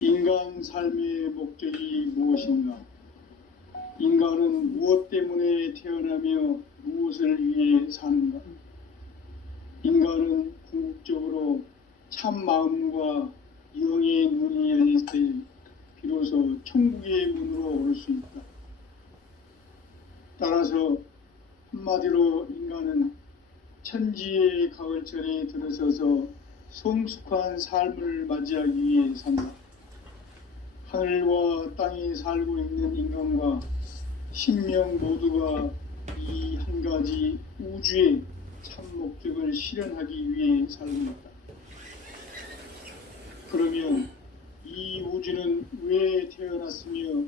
인간 삶의 목적이 무엇인가? 인간은 무엇 때문에 태어나며 무엇을 위해 사는가? 인간은 궁극적으로 참 마음과 영의 눈이 열릴 때 비로소 천국의 문으로 올 수 있다. 따라서 한마디로 인간은 천지의 가을철에 들어서서 성숙한 삶을 맞이하기 위해 산다. 하늘과 땅에 살고 있는 인간과 신명 모두가 이 한 가지 우주의 참 목적을 실현하기 위해 살고 있다. 그러면 이 우주는 왜 태어났으며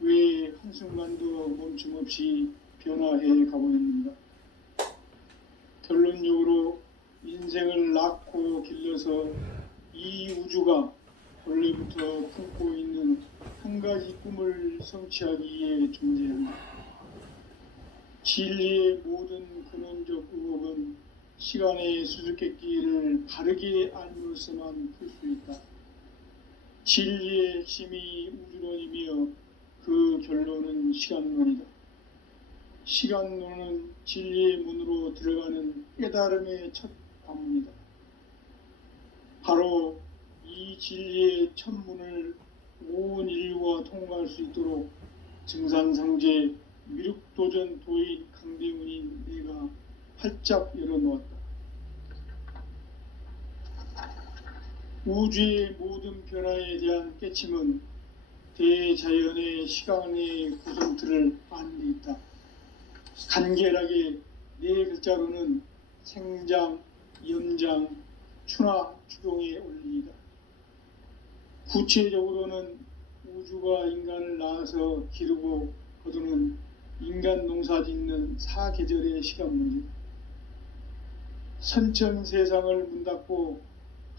왜 한순간도 멈춤 없이 변화해 가고 있는가? 결론적으로 인생을 낳고 길러서 이 우주가 원래부터 품고 있는 한 가지 꿈을 성취하기 위해 존재한다. 진리의 모든 근원적 의혹은 시간의 수수께끼를 바르게 알므로서만 풀 수 있다. 진리의 핵심이 우주론이며 그 결론은 시간론이다. 시간론은 진리의 문으로 들어가는 깨달음의 첫 관문이다. 바로 이 진리의 첫 문을 온 인류가 통과할 수 있도록 증산상제 미륵도전 도인 강대문인 내가 활짝 열어놓았다. 우주의 모든 변화에 대한 깨침은 대자연의 시간의 구성틀을 아는 데 있다. 간결하게 네 글자로는 생장, 연장, 추나 추동의 원리이다. 구체적으로는 우주가 인간을 낳아서 기르고 거두는 인간 농사 짓는 사계절의 시간 문제. 선천 세상을 문닫고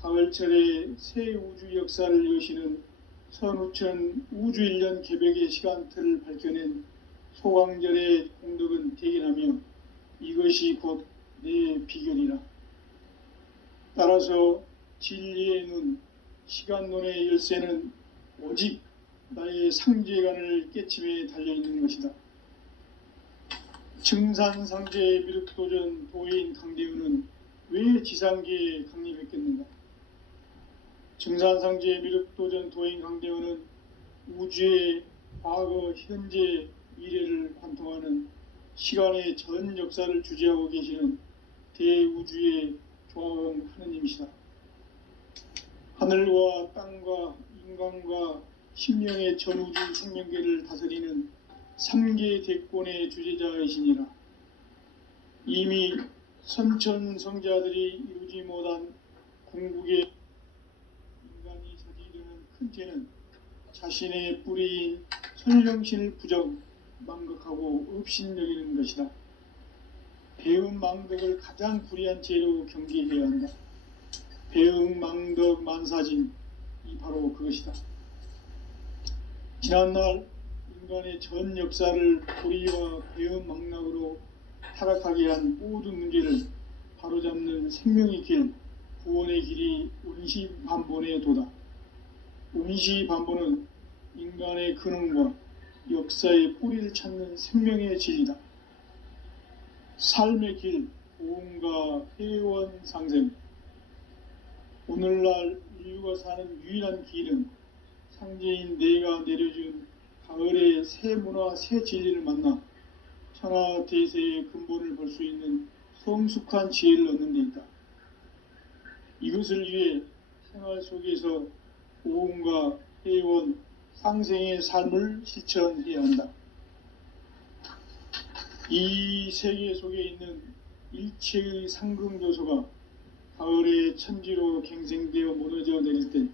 가을철에 새 우주 역사를 여시는 선우천 우주 1년 개벽의 시간틀을 밝혀낸 소강절의 공덕은 대견하며 이것이 곧 내 비결이라. 따라서 진리의 눈, 시간론의 열쇠는 오직 나의 상제관을 깨침에 달려있는 것이다. 증산상제의 미륵도전 도인 강대훈은 왜 지상계에 강림했겠는가? 증산상제의 미륵도전 도인 강대훈은 우주의 과거, 현재, 미래를 관통하는 시간의 전 역사를 주재하고 계시는 대우주의 조화원 하느님이시다. 하늘과 땅과 인간과 신명의 전우주 생명계를 다스리는 3계 대권의 주제자이시니라. 이미 선천성자들이 이루지 못한 궁극의 인간이 저지르는 큰 죄는 자신의 뿌리인 천령신을 부정, 망극하고 업신여기는 것이다. 배은망덕을 가장 불의한 죄로 경계해야 한다. 배은망덕 만사진, 이 바로 그것이다. 지난날 인간의 전 역사를 불의와 배은망락으로 타락하게 한 모든 문제를 바로잡는 생명의 길, 구원의 길이 운시반본의 도다. 운시반본은 인간의 근원과 역사의 뿌리를 찾는 생명의 진리다. 삶의 길, 보험과 회원 상생. 오늘날 인류가 사는 유일한 길은 상제인 내가 내려준 가을의 새 문화, 새 진리를 만나 천하 대세의 근본을 볼 수 있는 성숙한 지혜를 얻는 데 있다. 이것을 위해 생활 속에서 보험과 회원, 상생의 삶을 실천해야 한다. 이 세계 속에 있는 일체의 상금 요소가 가을의 천지로 갱생되어 무너져 내릴 때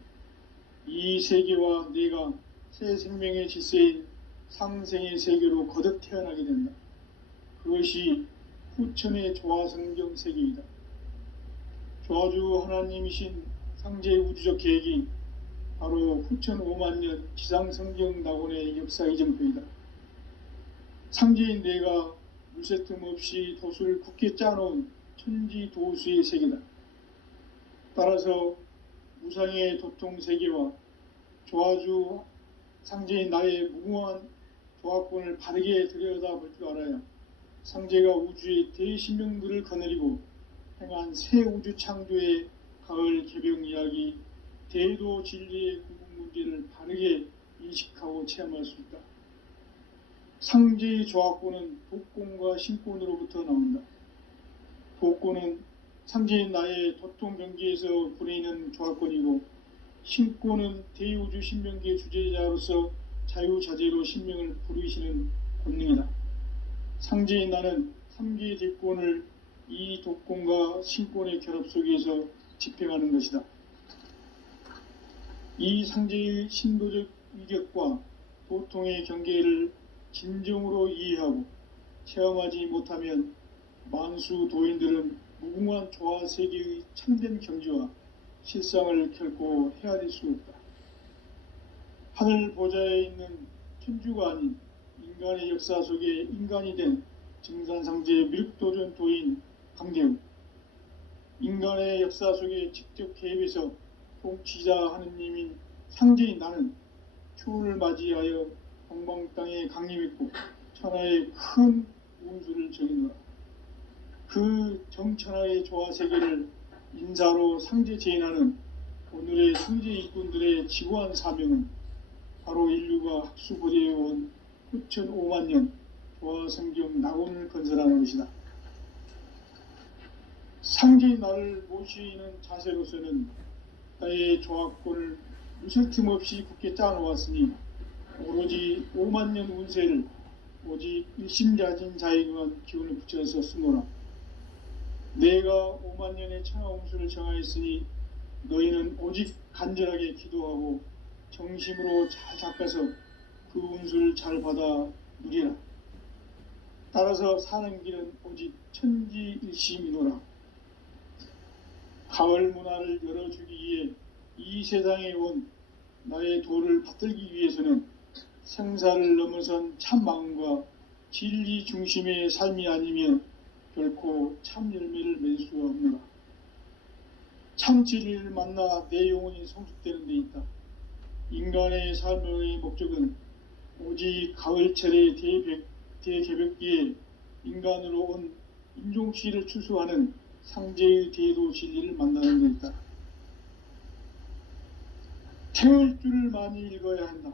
이 세계와 내가 새 생명의 질서인 상생의 세계로 거듭 태어나게 된다. 그것이 후천의 조화성경 세계이다. 조화주 하나님이신 상제의 우주적 계획이 바로 후천 5만년 지상성경 낙원의 역사 이정표이다. 상제인 내가 물새 틈 없이 도수를 굳게 짜놓은 천지도수의 세계다. 따라서 무상의 도통 세계와 조화주 상제인 나의 무궁한 조합권을 바르게 들여다볼 줄 알아야 상제가 우주의 대신명들을 거느리고 행한 새 우주 창조의 가을 개병 이야기, 대도 진리의 구분 문제를 바르게 인식하고 체험할 수 있다. 상제의 조합권은 독권과 신권으로부터 나온다. 독권은 상제인 나의 도통 경계에서 부리는 조합권이고, 신권은 대우주 신명기의 주제자로서 자유자재로 신명을 부르시는 권능이다. 상제인 나는 3개의 대권을 이 독권과 신권의 결합 속에서 집행하는 것이다. 이 상제의 신도적 위격과 도통의 경계를 진정으로 이해하고 체험하지 못하면 만수 도인들은 무궁한 조화 세계의 참된 경지와 실상을 결코 헤아릴 수 없다. 하늘 보좌에 있는 천주가 아닌 인간의 역사 속에 인간이 된 증산상제의 미륵도전 도인 강대우, 인간의 역사 속에 직접 개입해서 통치자 하느님인 상제인 나는 추운을 맞이하여 동방 땅에 강림했고 천하의 큰 운수를 정의노라. 그 정천하의 조화 세계를 인사로 상제 제인하는 오늘의 상제 일꾼들의 지구한 사명은 바로 인류가 학수고대해온 9,500만 년 조화 성경 낙원을 건설하는 것이다. 상제의 나를 모시는 자세로서는 나의 조합권을 무술 틈 없이 굳게 짜놓았으니 오로지 5만 년 운세를 오직 일심자진 자에게만 기운을 붙여서 쓰노라. 내가 5만 년의 천하 운수를 정하였으니 너희는 오직 간절하게 기도하고 정심으로 잘 닦아서 그 운수를 잘 받아 누리라. 따라서 사는 길은 오직 천지일심이노라. 가을 문화를 열어주기 위해 이 세상에 온 나의 도를 받들기 위해서는 생사를 넘어선 참 마음과 진리 중심의 삶이 아니면 결코 참 열매를 맺을 수가 없노라. 참 진리를 만나 내 영혼이 성숙되는 데 있다. 인간의 삶의 목적은 오직 가을철의 대개벽기에 인간으로 온 인종씨를 추수하는 상제의 대도 진리를 만나는 데 있다. 태울 줄을 많이 읽어야 한다.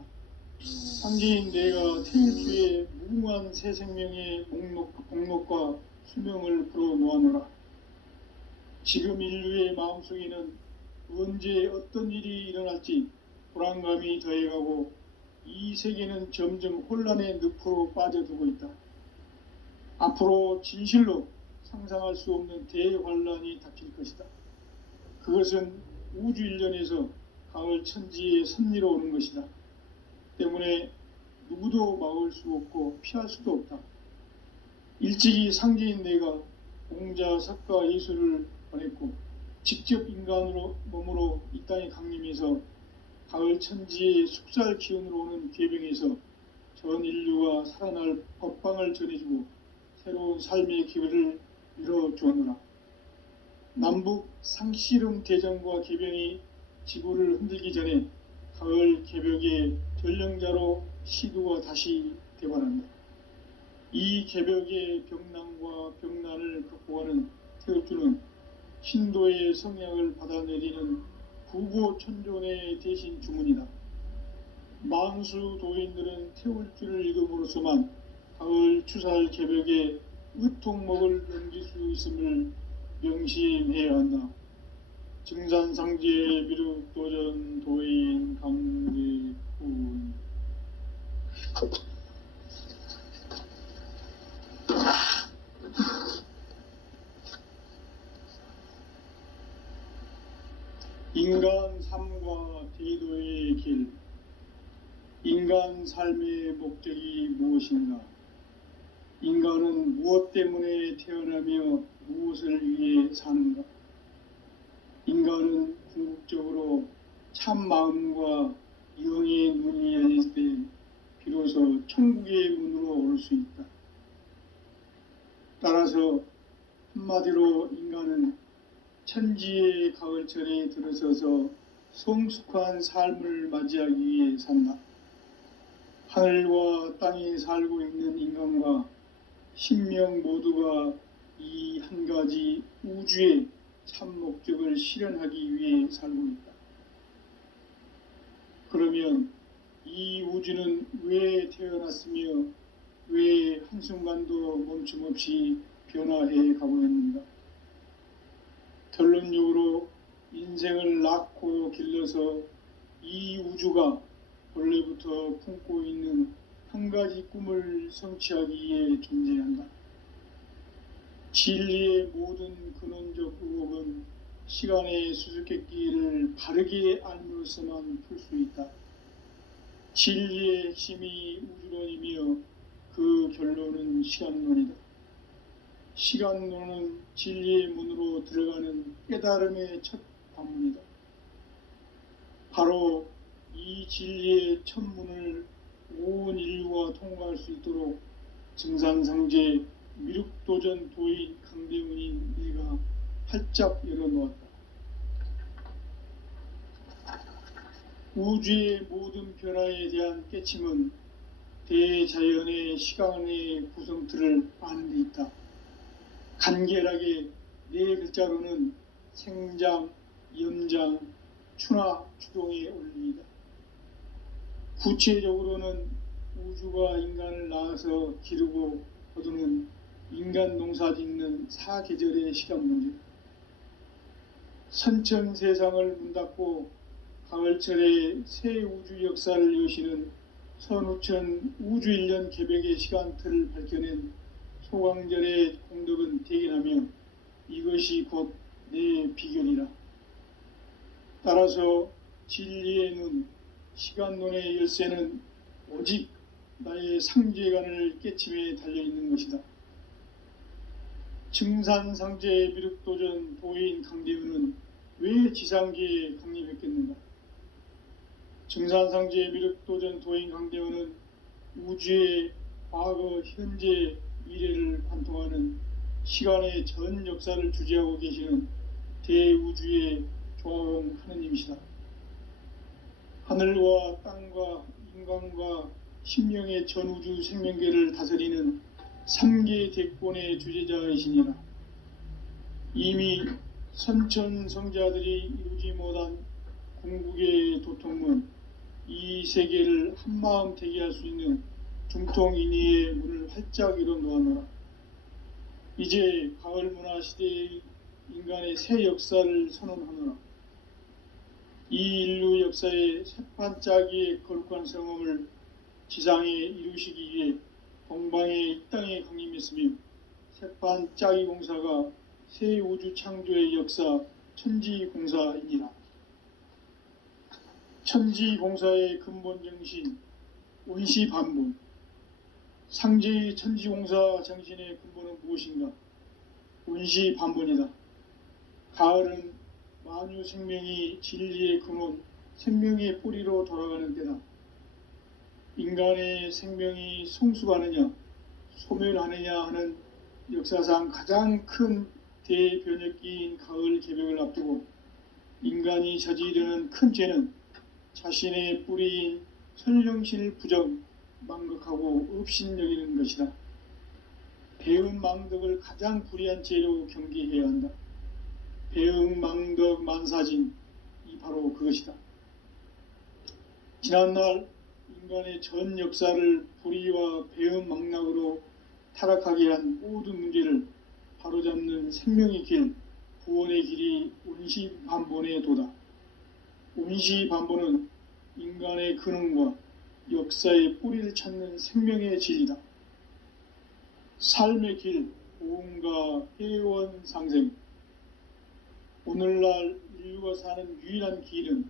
상제인 내가 태울 주의 무궁한 새 생명의 목록과 수명을 풀어놓아노라. 지금 인류의 마음속에는 언제 어떤 일이 일어날지 불안감이 더해가고 이 세계는 점점 혼란의 늪으로 빠져들고 있다. 앞으로 진실로 상상할 수 없는 대환란이 닥칠 것이다. 그것은 우주 일련에서 가을 천지의 섭리로 오는 것이다. 때문에 누구도 막을 수 없고 피할 수도 없다. 일찍이 상제인 내가 공자, 석가, 예수를 보냈고 직접 인간으로 몸으로 이 땅에 강림해서 가을 천지의 숙살 기운으로 오는 계병에서 전 인류가 살아날 법방을 전해주고 새로운 삶의 기회를 열어주었노라. 남북 상씨름 대전과 계병이 지구를 흔들기 전에 가을 개벽의 전령자로 시도가 다시 되관한다. 이 개벽의 병난과 병난을 극복하는 태울주는 신도의 성약을 받아내리는 구고천존의 대신 주문이다. 만수 도인들은 태울주를 읽음으로써만 가을 추살 개벽의 의통목을 넘길 수 있음을 명심해야 한다. 증산상제 미륵도전 도인 강대훈. 인간 삶과 대도의 길. 인간 삶의 목적이 무엇인가? 인간은 무엇 때문에 태어나며 무엇을 위해 사는가? 인간은 궁극적으로 참 마음과 영의 눈이 열릴 때 비로소 천국의 문으로 올 수 있다. 따라서 한마디로 인간은 천지의 가을철에 들어서서 성숙한 삶을 맞이하기 위해 산다. 하늘과 땅에 살고 있는 인간과 신명 모두가 이 한 가지 우주의 참 목적을 실현하기 위해 살고 있다. 그러면 이 우주는 왜 태어났으며 왜 한순간도 멈춤 없이 변화해 가고 있는가? 결론적으로 인생을 낳고 길러서 이 우주가 원래부터 품고 있는 한 가지 꿈을 성취하기 위해 존재한다. 진리의 모든 근원적 의혹은 시간의 수수께끼를 바르게 알므로서만 풀 수 있다. 진리의 핵심이 우주론이며 그 결론은 시간론이다. 시간론은 진리의 문으로 들어가는 깨달음의 첫 관문이다. 바로 이 진리의 첫 문을 온 인류가 통과할 수 있도록 증산상제 미륵도전 도인 강대훈인 내가 활짝 열어놓았다. 우주의 모든 변화에 대한 깨침은 대자연의 시간의 구성틀을 아는 데 있다. 간결하게 네 글자로는 생장, 연장, 추나 추동의 원리이다. 구체적으로는 우주가 인간을 낳아서 기르고 거두는 인간 농사 짓는 사계절의 시간 문제. 선천 세상을 문 닫고 가을철에 새 우주 역사를 여시는 선우천 우주일년 개벽의 시간틀을 밝혀낸 소강절의 공덕은 대견하며 이것이 곧 내 비결이라. 따라서 진리의 눈, 시간론의 열쇠는 오직 나의 상제관을 깨침에 달려있는 것이다. 증산상제 미륵도전 도인 강대훈은 왜 지상계에 강림했겠는가? 증산상제 미륵도전 도인 강대훈은 우주의 과거, 현재, 미래를 관통하는 시간의 전 역사를 주재하고 계시는 대우주의 조화원 하느님이시다. 하늘과 땅과 인간과 신명의 전우주 생명계를 다스리는 3계 대권의 주제자이시니라. 이미 선천성자들이 이루지 못한 궁극의 도통문, 이 세계를 한마음 되게 할 수 있는 중통인의의 문을 활짝 열어놓아노라. 이제 가을 문화 시대의 인간의 새 역사를 선언하노라. 이 인류 역사의 새판짜기의 거룩한 성험을 지상에 이루시기 위해 동방의 이 땅에 강림했으며 새판짜기 공사가 새 우주 창조의 역사 천지공사이니라. 천지공사의 근본 정신 온시반본. 상제의 천지공사 정신의 근본은 무엇인가? 온시반본이다. 가을은 만유 생명이 진리의 근원, 생명의 뿌리로 돌아가는 때다. 인간의 생명이 성숙하느냐, 소멸하느냐 하는 역사상 가장 큰 대변혁기인 가을 개벽을 앞두고 인간이 저지르는 큰 죄는 자신의 뿌리인 설령신을 부정, 망극하고 업신여기는 것이다. 배은 망덕을 가장 불의한 죄로 경계해야 한다. 배응 망덕 만사진, 이 바로 그것이다. 지난날 인간의 전 역사를 불의와 배응 망락으로 타락하게 한 모든 문제를 바로잡는 생명의 길, 구원의 길이 온시반본의 도다. 온시반본은 인간의 근원과 역사의 뿌리를 찾는 생명의 진리다. 삶의 길, 보험과 회원 상생. 오늘날 인류가 사는 유일한 길은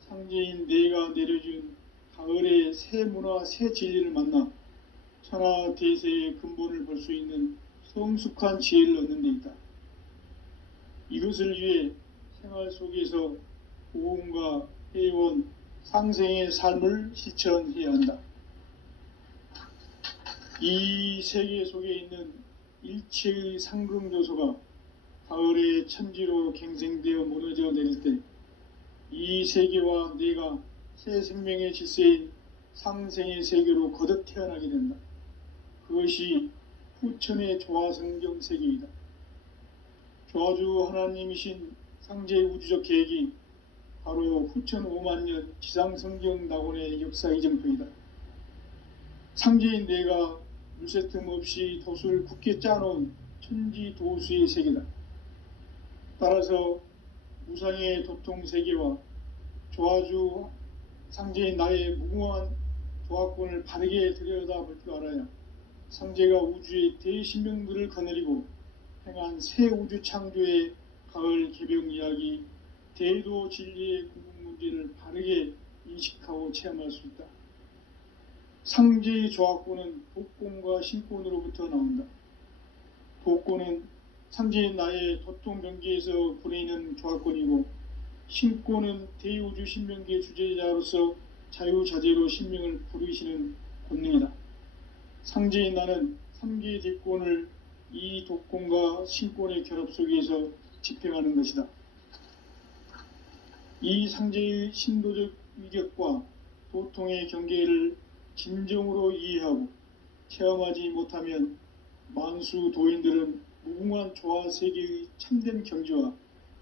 상제인 내가 내려준 가을의 새 문화, 새 진리를 만나 천하대세의 근본을 볼 수 있는 성숙한 지혜를 얻는 데 있다. 이것을 위해 생활 속에서 보험과 회원, 상생의 삶을 실천해야 한다. 이 세계 속에 있는 일체의 상승 요소가 가을의 천지로 갱생되어 무너져 내릴 때 이 세계와 내가 새 생명의 질서인 상생의 세계로 거듭 태어나게 된다. 그것이 후천의 조화성경 세계이다. 조화주 하나님이신 상제의 우주적 계획이 바로 후천 5만 년 지상성경 낙원의 역사 이정표이다. 상제인 내가 물새 틈 없이 돛을 굳게 짜놓은 천지 도수의 세계다. 따라서 무상의 도통 세계와 조화주 상제인 나의 무궁한 조화권을 바르게 들여다볼 줄 알아야 상제가 우주의 대신명들을 거느리고 행한 새 우주 창조의 가을 개병 이야기, 대도 진리의 궁극 문제를 바르게 인식하고 체험할 수 있다. 상제의 조화권은 복권과 신권으로부터 나온다. 복권은 상제인 나의 도통 경계에서 보내는 조화권이고, 신권은 대우주 신명기의 주제자로서 자유자재로 신명을 부르시는 권능이다. 상제인 나는 3개의 대권을 이 도권과 신권의 결합 속에서 집행하는 것이다. 이 상제의 신도적 위격과 도통의 경계를 진정으로 이해하고 체험하지 못하면 만수 도인들은 무궁한 조화 세계의 참된 경지와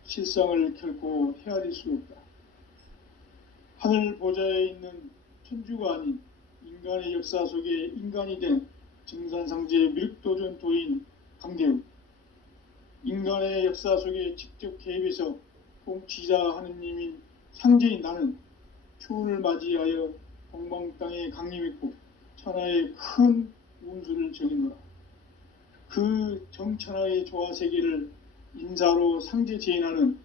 실상을 결코 헤아릴 수 없다. 하늘 보좌에 있는 천주가 아닌 인간의 역사 속에 인간이 된 증산상제의 밀도전 도인 강대우, 인간의 역사 속에 직접 개입해서 통치자 하느님인 상제인 나는 추운을 맞이하여 동방 땅에 강림했고 천하의 큰 운수를 정해놓으라. 그 정천하의 조화 세계를 인사로 상제 제인하는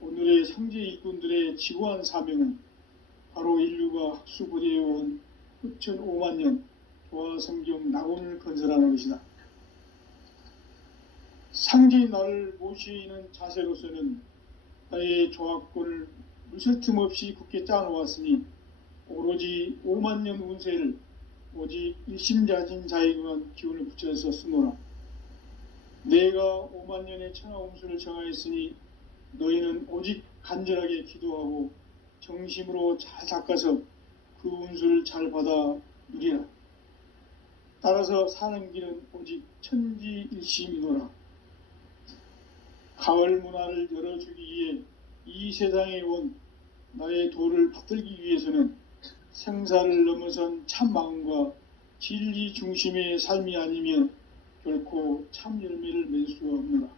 오늘의 상제 일꾼들의 지고한 사명은 바로 인류가 학수고대해온 후천 5만 년 조화 성경 낙원을 건설하는 것이다. 상제인 나를 모시는 자세로서는 나의 조화권을 물새 틈 없이 굳게 짜놓았으니 오로지 5만 년 운세를 오직 일심자진 자에게만 기운을 붙여서 쓰노라. 내가 5만 년의 천하 운수를 정하였으니 너희는 오직 간절하게 기도하고 정심으로 잘 닦아서 그 운수를 잘 받아 누리라. 따라서 사는 길은 오직 천지일심이노라. 가을 문화를 열어주기 위해 이 세상에 온 나의 도를 받들기 위해서는 생사를 넘어선 참 마음과 진리 중심의 삶이 아니면 결코 참 열매를 맺을 수가 없노라.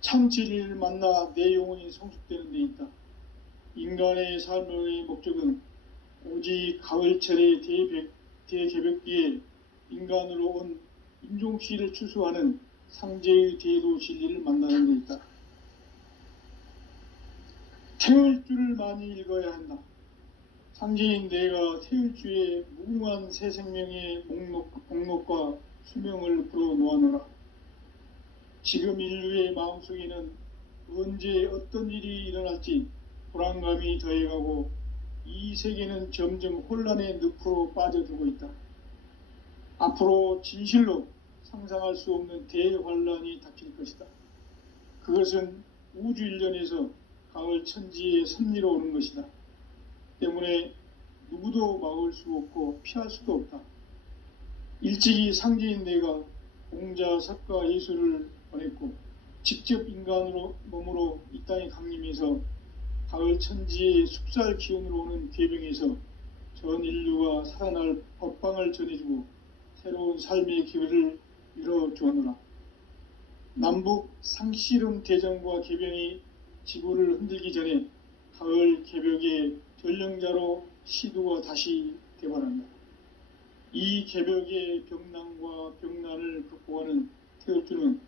참 진리를 만나 내 영혼이 성숙되는 데 있다. 인간의 삶의 목적은 오직 가을철의 대개벽기에 인간으로 온 인종씨를 추수하는 상제의 대도 진리를 만나는 데 있다. 태울 줄을 많이 읽어야 한다. 상제인 내가 태울 주의 무궁한 새 생명의 목록과 수명을 풀어놓아노라. 지금 인류의 마음속에는 언제 어떤 일이 일어날지 불안감이 더해가고 이 세계는 점점 혼란의 늪으로 빠져들고 있다. 앞으로 진실로 상상할 수 없는 대환란이 닥칠 것이다. 그것은 우주 일련에서 가을 천지의 섭리로 오는 것이다. 때문에 누구도 막을 수 없고 피할 수도 없다. 일찍이 상제인 내가 공자, 석가, 예수를 보냈고 직접 인간으로 몸으로 이 땅에 강림해서 가을 천지의 숙살 기운으로 오는 괴병에서 전 인류가 살아날 법방을 전해주고 새로운 삶의 기회를 열어주었노라. 남북 상씨름 대전과 개병이 지구를 흔들기 전에 가을 개벽의 전령자로 시도가 다시 개발한다. 이 개벽의 병난과 병난을 극복하는 태울주는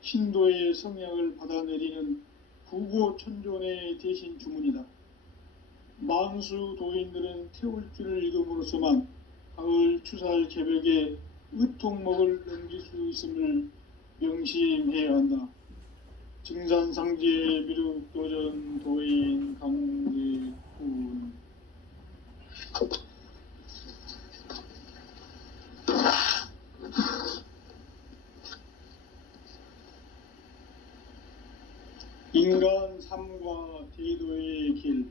신도의 성약을 받아내리는 부고천존의 대신 주문이다. 만수 도인들은 태울주를 읽음으로써만 가을 추살 개벽의 의통목을 넘길 수 있음을 명심해야 한다. 증산상제 미륵도전 도인 강대군. 이 인간 삶과 대도의 길.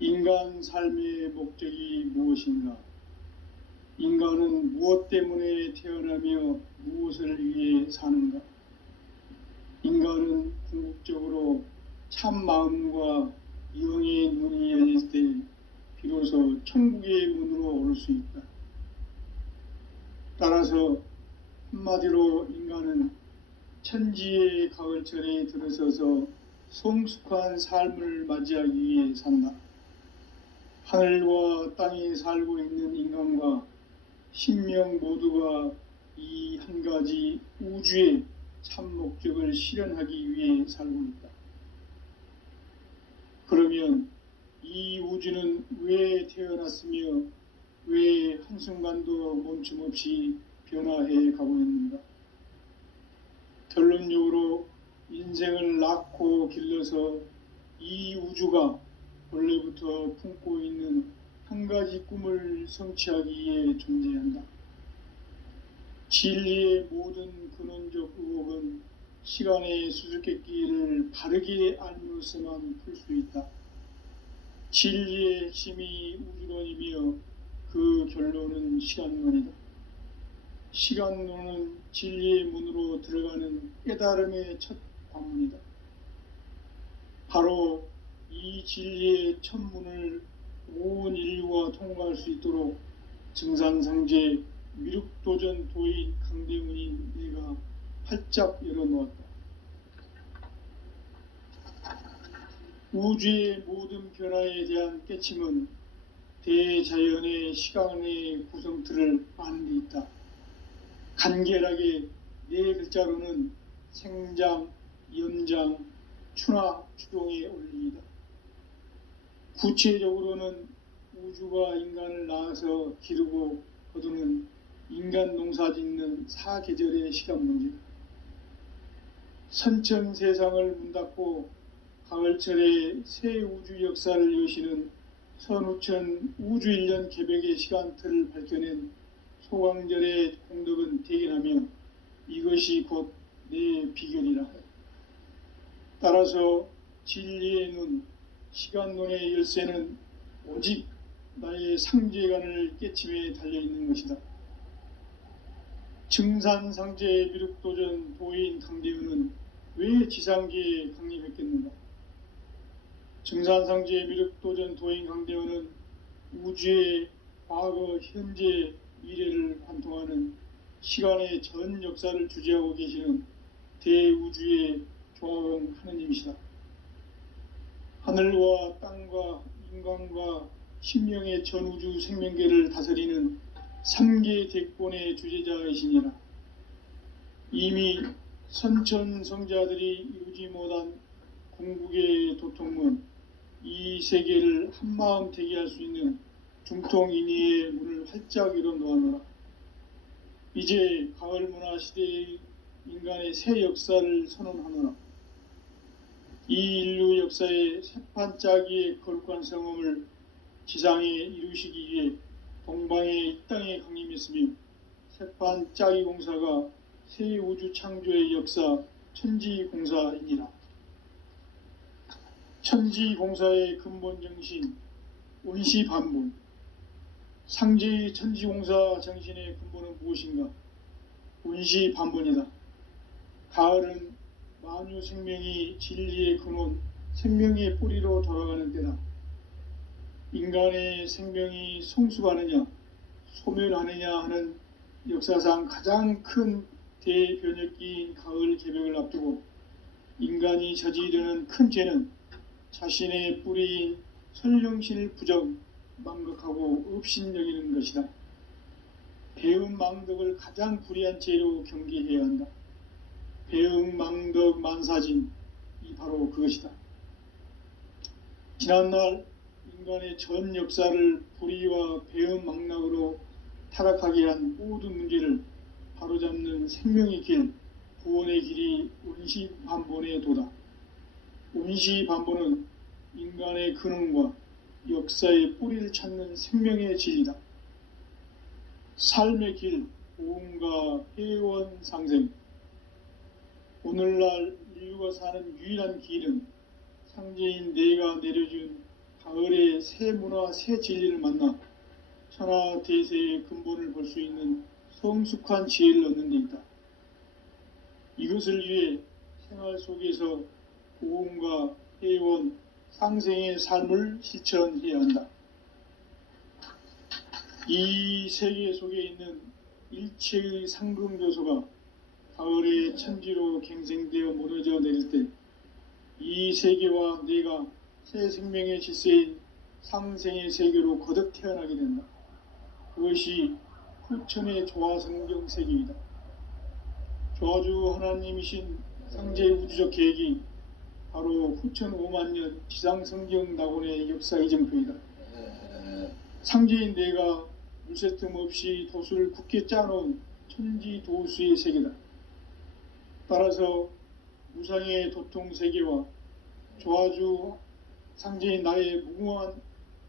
인간 삶의 목적이 무엇인가? 인간은 무엇 때문에 태어나며 무엇을 위해 사는가? 인간은 궁극적으로 참 마음과 영의 문이 열릴 때 비로소 천국의 문으로 오를 수 있다. 따라서 한마디로 인간은 천지의 가을철에 들어서서 성숙한 삶을 맞이하기 위해 산다. 하늘과 땅에 살고 있는 인간과 신명 모두가 이 한 가지 우주의 참 목적을 실현하기 위해 살고 있다. 그러면 이 우주는 왜 태어났으며 왜 한순간도 멈춤없이 변화해 가고 있는가? 결론적으로 인생을 낳고 길러서 이 우주가 원래부터 품고 있는 한 가지 꿈을 성취하기 위해 존재한다. 진리의 모든 근원적 의혹은 시간의 수수께끼를 바르게 알면서만 풀 수 있다. 진리의 핵심이 우주론이며 그 결론은 시간론이다. 시간론은 진리의 문으로 들어가는 깨달음의 첫 관문이다. 바로 이 진리의 첫 문을 온 인류가 통과할 수 있도록 증산상제 미륵도전 도인 강대문인 내가 활짝 열어놓았다. 우주의 모든 변화에 대한 깨침은 대자연의 시간의 구성틀을 아는 데 있다. 간결하게 네 글자로는 생장, 연장, 추나 추동의 원리이다. 구체적으로는 우주가 인간을 낳아서 기르고 거두는 인간 농사 짓는 사계절의 시간 문제. 선천 세상을 문 닫고 가을철에 새 우주 역사를 여시는 선우천 우주일년 개벽의 시간틀을 밝혀낸 소강절의 공덕은 대견하며 이것이 곧 내 비결이라. 따라서 진리의 눈, 시간론의 열쇠는 오직 나의 상제관을 깨침에 달려있는 것이다. 증산상제 미륵도전 도인 강대은은 왜 지상계에 강림했겠는가? 증산상제 미륵도전 도인 강대은은 우주의 과거, 현재, 미래를 관통하는 시간의 전 역사를 주재하고 계시는 대우주의 조화공 하느님이시다. 하늘과 땅과 인간과 신명의 전우주 생명계를 다스리는 3계 대권의 주제자이시니라. 이미 선천성자들이 이루지 못한 궁극의 도통문, 이 세계를 한마음 되게 할 수 있는 중통인의의 문을 활짝 열어놓아노라. 이제 가을 문화 시대의 인간의 새 역사를 선언하노라. 이 인류 역사의 새판짜기의 거룩한 성음을 지상에 이루시기 위해 동방의 이 땅에 강림했으며 새판짜기 공사가 새 우주 창조의 역사 천지공사이니라. 천지공사의 근본 정신 원시반분. 상제의 천지공사 정신의 근본은 무엇인가? 원시반분이다. 가을은 만유 생명이 진리의 근원, 생명의 뿌리로 돌아가는 때다. 인간의 생명이 성숙하느냐, 소멸하느냐 하는 역사상 가장 큰 대변혁기인 가을 개벽을 앞두고 인간이 저지르는 큰 죄는 자신의 뿌리인 설령신을 부정, 망각하고 업신여기는 것이다. 배음 망덕을 가장 불의한 죄로 경계해야 한다. 배음 망덕 만사진, 이 바로 그것이다. 지난날 인간의 전 역사를 불의와 배음 망락으로 타락하게 한 모든 문제를 바로잡는 생명의 길, 구원의 길이 원시반본의 도다. 원시반본은 인간의 근원과 역사의 뿌리를 찾는 생명의 진리다. 삶의 길, 보험과 회원 상생. 오늘날 인류가 사는 유일한 길은 상제인 내가 내려준 가을의 새 문화, 새 진리를 만나 천하대세의 근본을 볼 수 있는 성숙한 지혜를 얻는 데 있다. 이것을 위해 생활 속에서 고음과 회원, 상생의 삶을 실천해야 한다. 이 세계 속에 있는 일체의 상금 요소가 가을의 천지로 갱생되어 무너져 내릴 때 이 세계와 내가 새 생명의 질서인 상생의 세계로 거듭 태어나게 된다. 그것이 후천의 조화성경 세계이다. 조화주 하나님이신 상제의 우주적 계획이 바로 후천 5만년 지상성경 낙원의 역사 이정표이다. 상제인 내가 물새 틈 없이 도수를 굳게 짜놓은 천지 도수의 세계다. 따라서 무상의 도통 세계와 조화주 상제인 나의 무궁한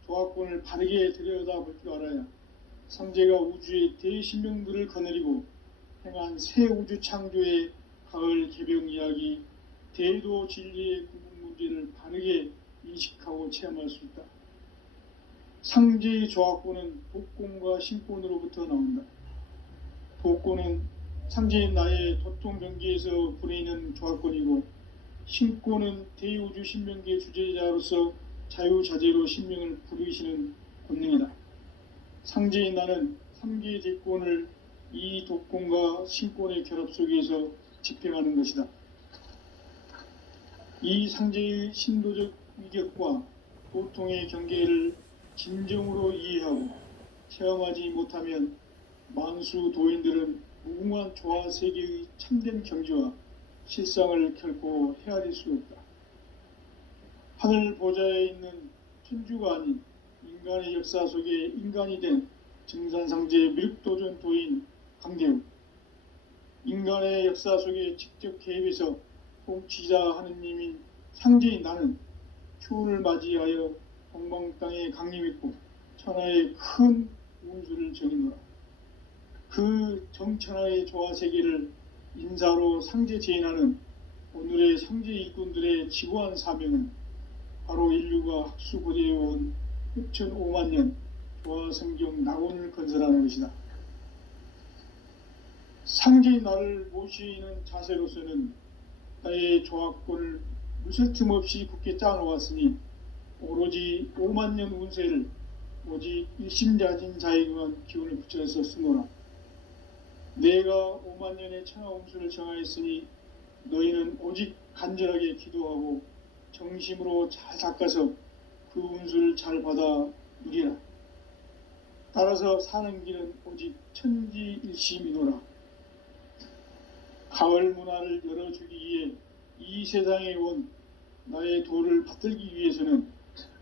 조화권을 바르게 들여다볼 줄 알아야 상제가 우주의 대신명들을 거느리고 행한 새 우주 창조의 가을 개병 이야기, 대도 진리의 구분 문제를 바르게 인식하고 체험할 수 있다. 상제의 조화권은 복권과 신권으로부터 나온다. 복권은 상제인 나의 도통 경계에서 부리는 조화권이고, 신권은 대우주 신명기의 주제자로서 자유자재로 신명을 부르시는 권능이다. 상제인 나는 3개의 대권을 이 독권과 신권의 결합 속에서 집행하는 것이다. 이 상제의 신도적 위격과 도통의 경계를 진정으로 이해하고 체험하지 못하면 만수 도인들은 무궁한 조화 세계의 참된 경지와 실상을 결코 헤아릴 수 없다. 하늘 보좌에 있는 천주가 아닌 인간의 역사 속에 인간이 된 증산상제 밀도전 도인 강대우, 인간의 역사 속에 직접 개입해서 통치자 하느님인 상제인 나는 추운을 맞이하여 동방 땅에 강림했고 천하의 큰 운수를 정의노라. 그 정천하의 조화세계를 인사로 상제 제인하는 오늘의 상제 일꾼들의 지구한 사명은 바로 인류가 학수고대해온 6,500,000년 조화성경 낙원을 건설하는 것이다. 상제인 나를 모시는 자세로서는 나의 조화권을 무쇠 틈 없이 굳게 짜놓았으니 오로지 50,000년 운세를 오직 일심자진 자에게만 기운을 붙여서 쓰노라. 내가 50,000년의 천하 운수를 정하였으니 너희는 오직 간절하게 기도하고 정심으로 잘 닦아서 그 운수를 잘 받아 누리라. 따라서 사는 길은 오직 천지일심이노라. 가을 문화를 열어주기 위해 이 세상에 온 나의 도를 받들기 위해서는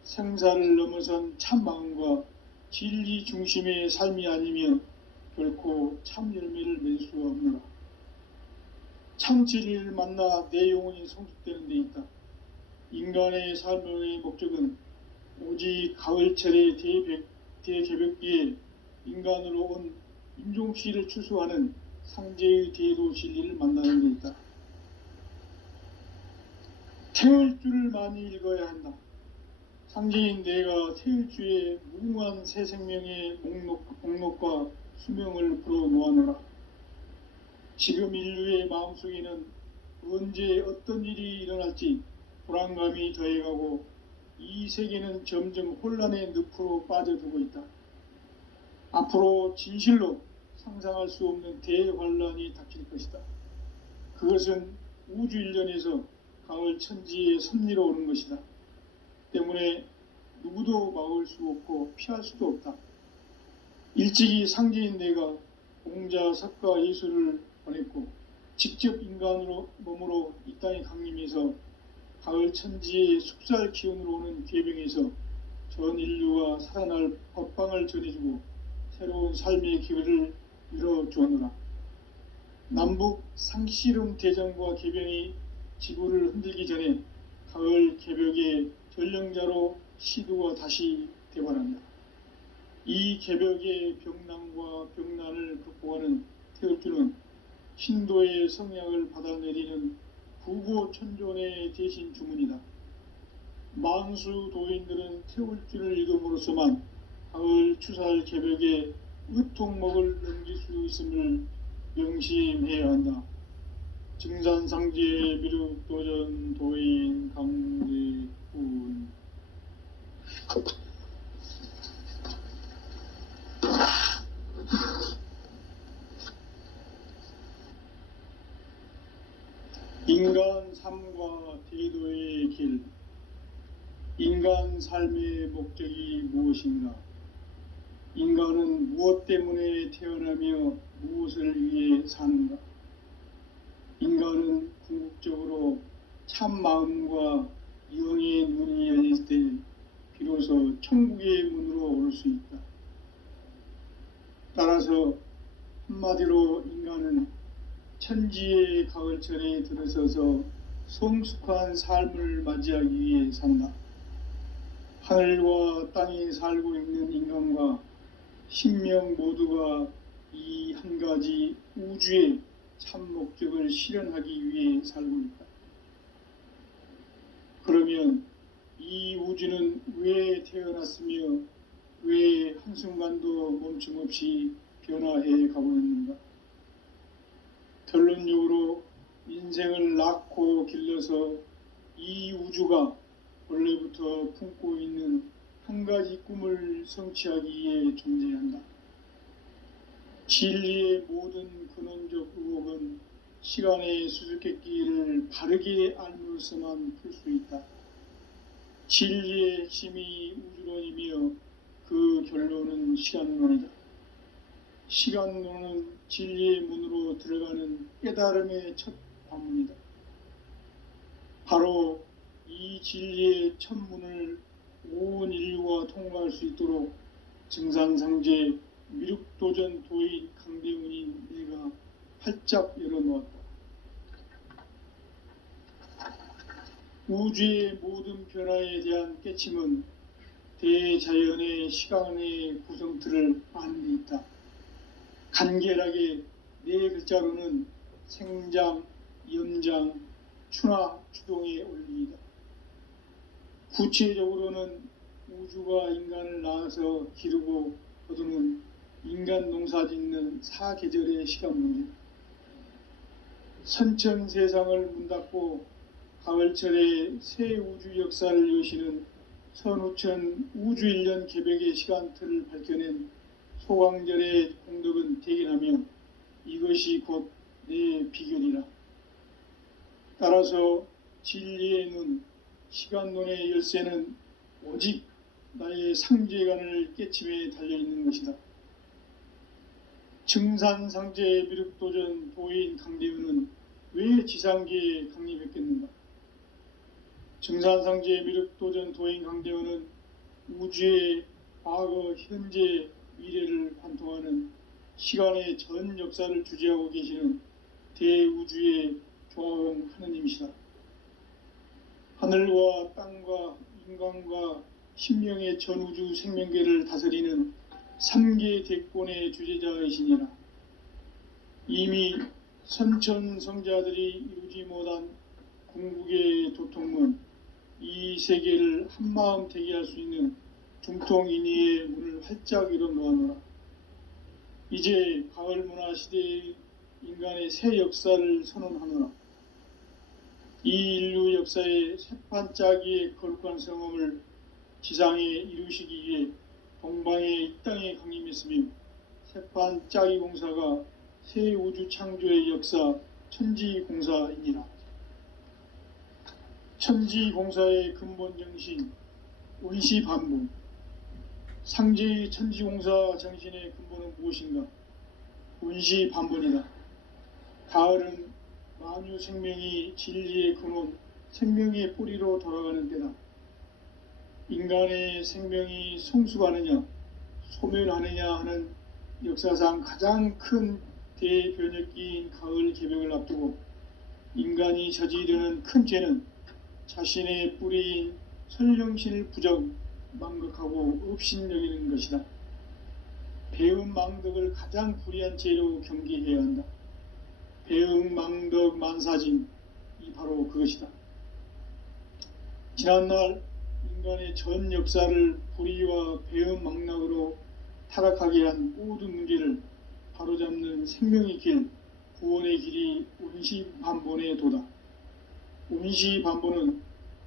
생사를 넘어선 참 마음과 진리 중심의 삶이 아니면 결코 참 열매를 맺을 수가 없노라. 참 진리를 만나 내 영혼이 성숙되는 데 있다. 인간의 삶의 목적은 오직 가을철의 대개벽기에 인간으로 온 임종씨를 추수하는 상제의 대도 진리를 만나는 데 있다. 태을주를 많이 읽어야 한다. 상제인 내가 태을주의 무궁한 새 생명의 목록과 수명을 불어놓아노라. 지금 인류의 마음속에는 언제 어떤 일이 일어날지 불안감이 더해가고 이 세계는 점점 혼란의 늪으로 빠져들고 있다. 앞으로 진실로 상상할 수 없는 대환란이 닥칠 것이다. 그것은 우주 일련에서 가을 천지의 섭리로 오는 것이다. 때문에 누구도 막을 수 없고 피할 수도 없다. 일찍이 상제인 내가 공자, 석가, 예수를 보냈고 직접 인간으로 몸으로 이 땅에 강림해서 가을 천지의 숙살 기운으로 오는 괴병에서 전 인류가 살아날 법방을 전해주고 새로운 삶의 기회를 열어주었노라. 남북 상씨름 대전과 개병이 지구를 흔들기 전에 가을 개벽의 전령자로 시두가 다시 대발한다. 이 개벽의 병난과 병난을 극복하는 태을주는 신도의 성약을 받아내리는 구고천존의 대신 주문이다. 만수 도인들은 태울 줄을 이름으로서만 가을 추살 개벽에 으통목을 넘길 수 있음을 명심해야 한다. 증산상제 미륵도전 도인 강대훈. 인간 삶과 대도의 길. 인간 삶의 목적이 무엇인가? 인간은 무엇 때문에 태어나며 무엇을 위해 사는가? 인간은 궁극적으로 참 마음과 영의 눈이 열릴 때 비로소 천국의 문으로 올 수 있다. 따라서 한마디로 인간은 천지의 가을철에 들어서서 성숙한 삶을 맞이하기 위해 산다. 하늘과 땅에 살고 있는 인간과 신명 모두가 이 한 가지 우주의 참 목적을 실현하기 위해 살고 있다. 그러면 이 우주는 왜 태어났으며 왜 한순간도 멈춤 없이 변화해 가고 있는가? 결론적으로 인생을 낳고 길러서 이 우주가 원래부터 품고 있는 한 가지 꿈을 성취하기 위해 존재한다. 진리의 모든 근원적 의혹은 시간의 수수께끼를 바르게 알므로서만 풀 수 있다. 진리의 핵심이 우주론이며 그 결론은 시간론이다. 시간론은 진리의 문으로 들어가는 깨달음의 첫 관문이다. 바로 이 진리의 첫 문을 온 인류가 통과할 수 있도록 증산상제 미륵도전 도인 강대훈인 내가 활짝 열어놓았다. 우주의 모든 변화에 대한 깨침은 대자연의 시간의 구성틀을 아는 데 있다. 간결하게 네 글자로는 생장, 염장, 추나 추동의 원리이다. 구체적으로는 우주가 인간을 낳아서 기르고 거두는 인간 농사 짓는 사계절의 시간 문제다. 선천 세상을 문 닫고 가을철에 새 우주 역사를 여시는 선우천 우주 1년 개벽의 시간틀을 밝혀낸 소광절의 공덕은 대견하며 이것이 곧 내 비결이라. 따라서 진리의 눈, 시간론의 열쇠는 오직 나의 상제관을 깨침에 달려있는 것이다. 증산상제 미륵도전 도인 강대훈은 왜 지상계에 강림했겠는가? 증산상제 미륵도전 도인 강대훈은 우주의 과거, 현재, 미래를 관통하는 시간의 전 역사를 주재하고 계시는 대우주의 조화원 하느님이시다. 하늘과 땅과 인간과 신명의 전우주 생명계를 다스리는 3계 대권의 주제자이시니라. 이미 선천성자들이 이루지 못한 궁극의 도통문, 이 세계를 한마음 되게 할 수 있는 중통인의의 문을 활짝 열어놓아노라. 이제 가을 문화 시대의 인간의 새 역사를 선언하노라. 이 인류 역사의 새판 짜기의 거룩한 성험을 지상에 이루시기 위해 동방의 이 땅에 강림했으며 새판 짜기 공사가 새 우주 창조의 역사 천지공사이니라. 천지공사의 근본 정신 원시반복. 상제의 천지공사 정신의 근본은 무엇인가? 원시반복이다. 가을은 만유 생명이 진리의 근원, 생명의 뿌리로 돌아가는 때다. 인간의 생명이 성숙하느냐, 소멸하느냐 하는 역사상 가장 큰 대변혁기인 가을 개벽을 앞두고 인간이 저지르는 큰 죄는 자신의 뿌리인 설령신을 부정, 망극하고 업신여기는 것이다. 배음 망덕을 가장 불의한 죄로 경계해야 한다. 배음 망덕 만사진, 이 바로 그것이다. 지난날 인간의 전 역사를 불의와 배은망락으로 타락하게 한 모든 문제를 바로잡는 생명의 길, 구원의 길이 운시반본의 도다. 운시반본은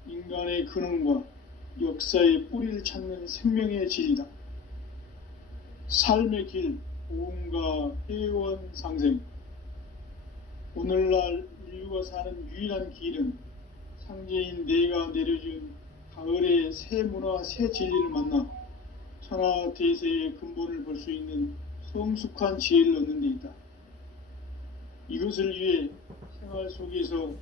인간의 근원과 역사의 뿌리를 찾는 생명의 진리다. 삶의 길, 보험과 회원 상생. 오늘날 인류가 사는 유일한 길은 상제인 내가 내려준 가을의 새 문화, 새 진리를 만나 천하 대세의 근본을 볼 수 있는 성숙한 지혜를 얻는 데 있다. 이것을 위해 생활 속에서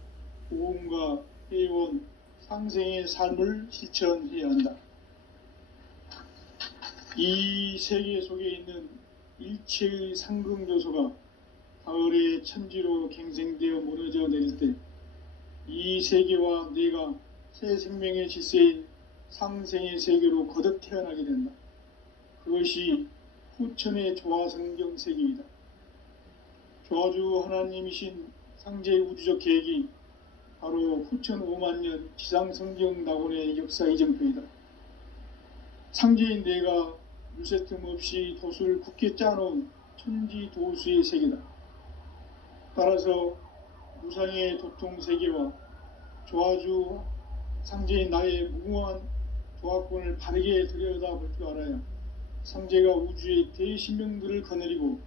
보험과 회원, 상생의 삶을 실천해야 한다. 이 세계 속에 있는 일체의 상승조소가 가을의 천지로 갱생되어 무너져 내릴 때 이 세계와 내가 새 생명의 질서인 상생의 세계로 거듭 태어나게 된다. 그것이 후천의 조화성경 세계이다. 조화주 하나님이신 상제의 우주적 계획이 바로 후천 5만년 지상성경 낙원의 역사 이정표이다. 상제인 내가 물새틈 없이 도수를 굳게 짜놓은 천지도수의 세계다. 따라서 무상의 도통세계와 조화주 상제인 나의 무궁한 조화권을 바르게 들여다볼 줄 알아야 상제가 우주의 대신명들을 거느리고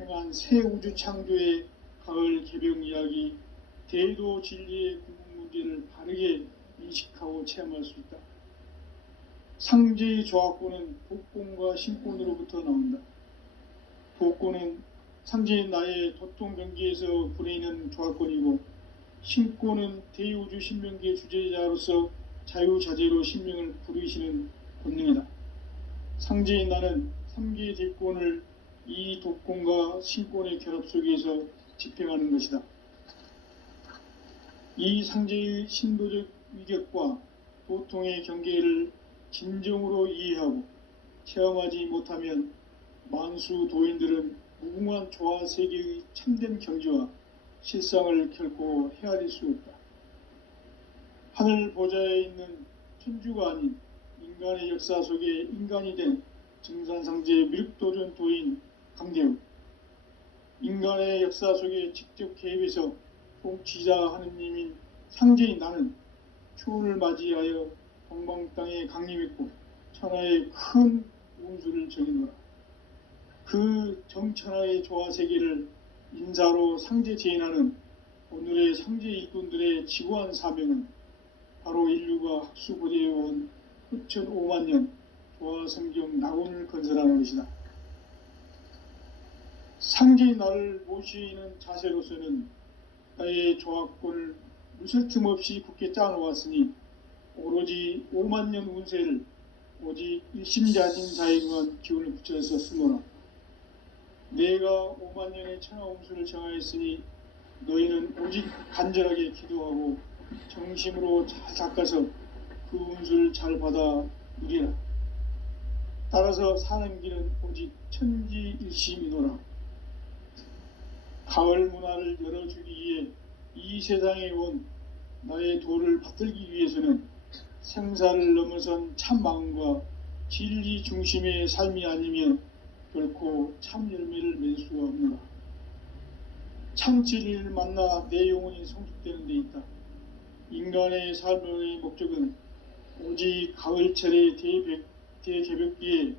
행한 새 우주 창조의 가을 개병 이야기, 대도 진리의 궁극 문제를 바르게 인식하고 체험할 수 있다. 상제의 조화권은 복권과 신권으로부터 나온다. 복권은 상제인 나의 도통 경계에서 부리는 조화권이고, 신권은 대우주 신명기의 주제자로서 자유자재로 신명을 부르시는 본능이다. 상제인 나는 3개의 대권을 이 도권과 신권의 결합 속에서 집행하는 것이다. 이 상제의 신도적 위격과 도통의 경계를 진정으로 이해하고 체험하지 못하면 만수 도인들은 무궁한 조화 세계의 참된 경지와 실상을 결코 헤아릴 수 없다. 하늘 보좌에 있는 천주가 아닌 인간의 역사 속에 인간이 된 증산상제의 미륵도전 도인 강대우, 인간의 역사 속에 직접 개입해서 통치자 하느님인 상제인 나는 추운을 맞이하여 동방 땅에 강림했고 천하의 큰 운수를 정해놓으라. 그 정천하의 조화세계를 인사로 상제 제인하는 오늘의 상제 일꾼들의 지구한 사명은 바로 인류가 학수고대해온 후천 5만년 조화성경 낙원을 건설하는 것이다. 상제인 나를 모시는 자세로서는 나의 조화권을 무설틈 없이 굳게 짜놓았으니 오로지 5만년 운세를 오직 일심자진 자에게만 기운을 붙여서 쓰노라. 내가 5만년의 천하 운수를 정하였으니 너희는 오직 간절하게 기도하고 정심으로 잘 닦아서 그 운수를 잘 받아 누리라. 따라서 사는 길은 오직 천지일심이노라. 가을 문화를 열어주기 위해 이 세상에 온 나의 도를 받들기 위해서는 생사를 넘어선 참 마음과 진리 중심의 삶이 아니면 결코 참 열매를 맺을 수가 없노라. 참 진리를 만나 내 영혼이 성숙되는 데 있다. 인간의 삶의 목적은 오직 가을철의 대개벽기에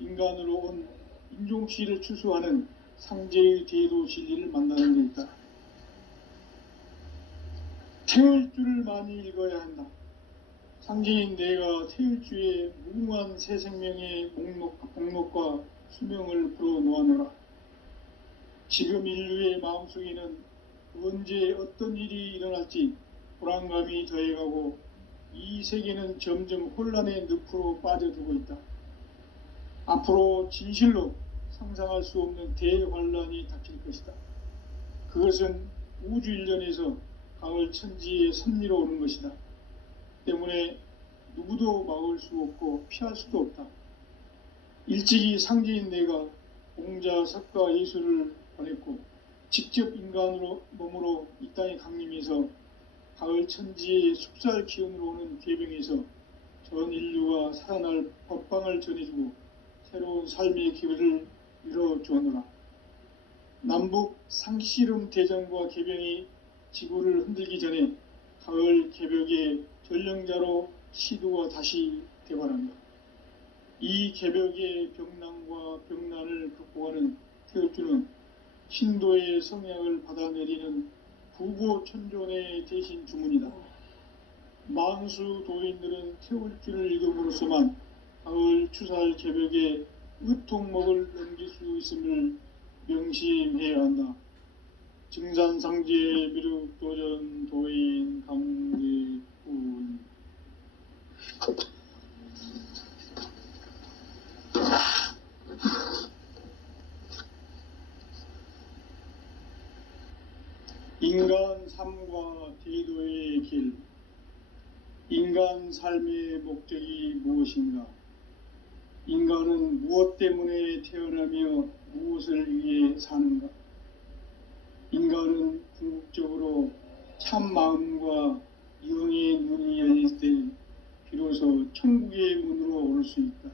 인간으로 온 인종시를 추수하는 상제의 대도 진리를 만나는 데 있다. 태울 줄을 많이 읽어야 한다. 상제인 내가 태울 주의 무궁한 새 생명의 목록과 수명을 불어놓아노라. 지금 인류의 마음속에는 언제 어떤 일이 일어날지 불안감이 더해가고 이 세계는 점점 혼란의 늪으로 빠져들고 있다. 앞으로 진실로 상상할 수 없는 대환란이 닥칠 것이다. 그것은 우주 일련에서 가을 천지의 섭리로 오는 것이다. 때문에 누구도 막을 수 없고 피할 수도 없다. 일찍이 상제인 내가 공자, 석가, 예수를 보냈고 직접 인간으로 몸으로 이 땅에 강림해서 가을 천지의 숲살 기운으로 오는 계병에서 전 인류가 살아날 법방을 전해주고 새로운 삶의 기회를 열어주었노라. 남북 상씨름 대전과 계병이 지구를 흔들기 전에 가을 개벽의 전령자로 시도가 다시 되발한다. 이 개벽의 병난과 병난을 극복하는 태엽주는 신도의 성약을 받아내리는 구고천존의 대신 주문이다. 만수 도인들은 태울주를 읽음으로써만 가을 추살 개벽의 의통목을 넘길 수 있음을 명심해야 한다. 증산상제 미륵도전 도인 강대군. 인간 삶과 대도의 길. 인간 삶의 목적이 무엇인가? 인간은 무엇 때문에 태어나며 무엇을 위해 사는가? 인간은 궁극적으로 참 마음과 영의 눈이 열릴 때 비로소 천국의 문으로 올 수 있다.